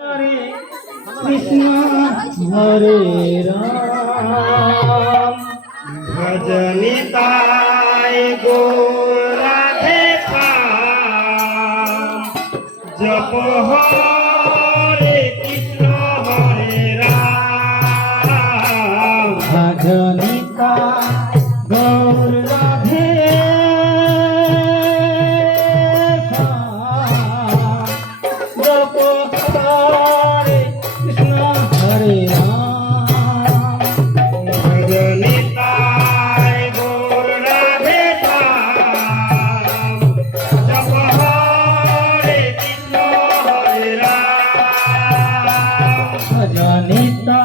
कृष्ण हरे राम भजनिताय गो राधे श्याम जप हरे कृष्ण हरे राम भजनिता गौर राधे श्याम जप हरे कृष्ण हरे राम भजनिताय गो राधे श्याम जप हरे कृष्ण हरे राम भजनिता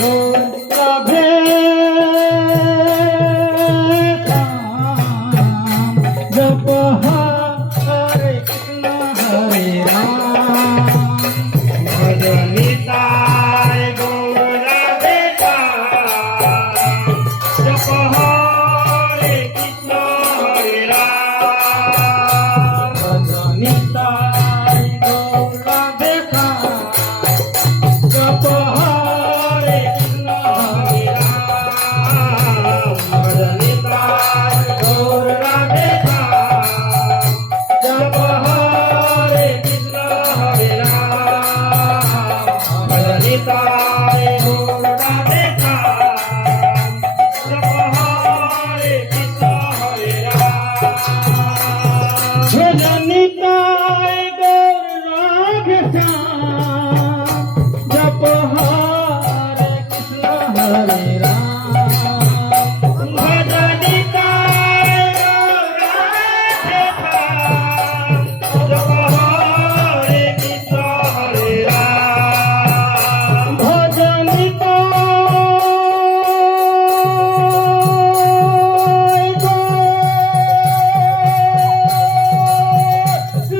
गौर राधे श्याम जप हरे कृष्ण हरे राम भजनिताय गो राधे श्याम जप हरे कृष्ण हरे राम भजनिताय गौर राधे श्याम जप हरे कृष्ण हरे राम भजनिताय गौर राधे श्याम जप हरे कृष्ण हरे राम भजनिताय गौर राधे श्याम जप हरे कृष्ण हरे राम भजनिताय गौर राधे श्याम जप हरे कृष्ण हरे राम भजनिताय गौर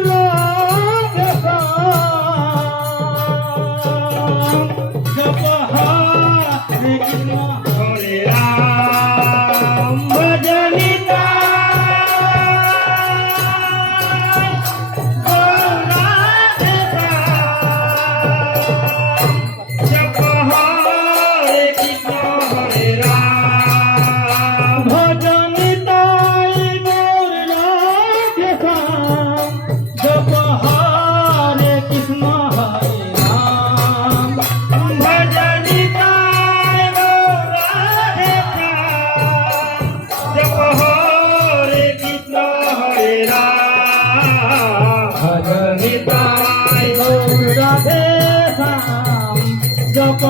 राधे श्याम जप हरे कृष्ण हरे राम हरे राम भजनिताय गौर राधे श्याम जप हरे कृष्ण हरे राम भजनिताय गौर राधे श्याम जप हरे कृष्ण हरे राम भजनिताय गौर राधे श्याम जप हरे कृष्ण हरे राम भजनिताय गौर राधे श्याम जप